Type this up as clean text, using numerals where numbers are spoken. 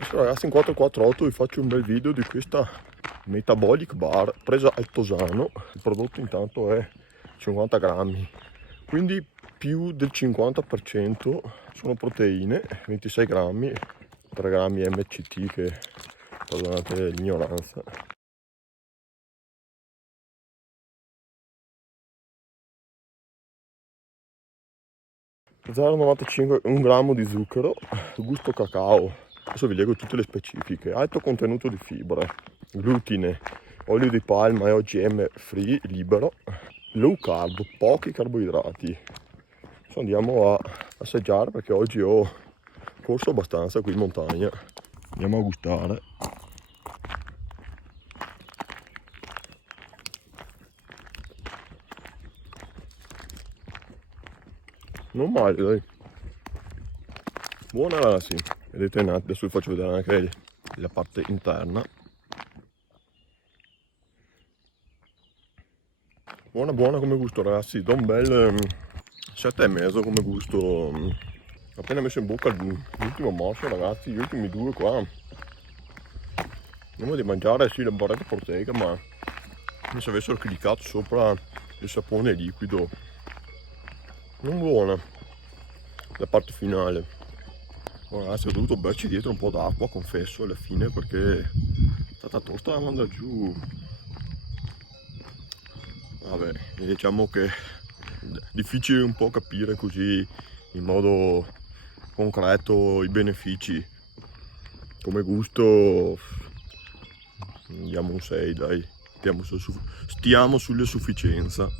Adesso ragazzi in 448 vi faccio un bel video di questa Metabolic Bar presa al Tosano. Il prodotto intanto è 50 grammi, quindi più del 50% sono proteine, 26 grammi, 3 grammi MCT che, perdonate l'ignoranza. (0,95 1 grammo di zucchero, gusto cacao). Adesso vi leggo tutte le specifiche. Alto contenuto di fibre, glutine, olio di palma e OGM free libero, low carb, pochi carboidrati. Adesso andiamo a assaggiare perché oggi ho corso abbastanza qui in montagna. Andiamo a gustare. Non male, dai. Buona ragazzi. Vedete, adesso vi faccio vedere anche la parte interna. Buona buona come gusto ragazzi, do un bel 7,5 come gusto. Appena messo in bocca l'ultimo morso ragazzi, gli ultimi due qua. Andiamo di mangiare sì la barretta proteica, ma come se avessero cliccato sopra il sapone liquido. Non buona la parte finale. Oh, ragazzi ho dovuto berci dietro un po' d'acqua, confesso alla fine, perché è stata tosta da mandare giù. Vabbè, diciamo che è difficile un po' capire così in modo concreto i benefici. Come gusto diamo un 6, dai, stiamo sulla sufficienza.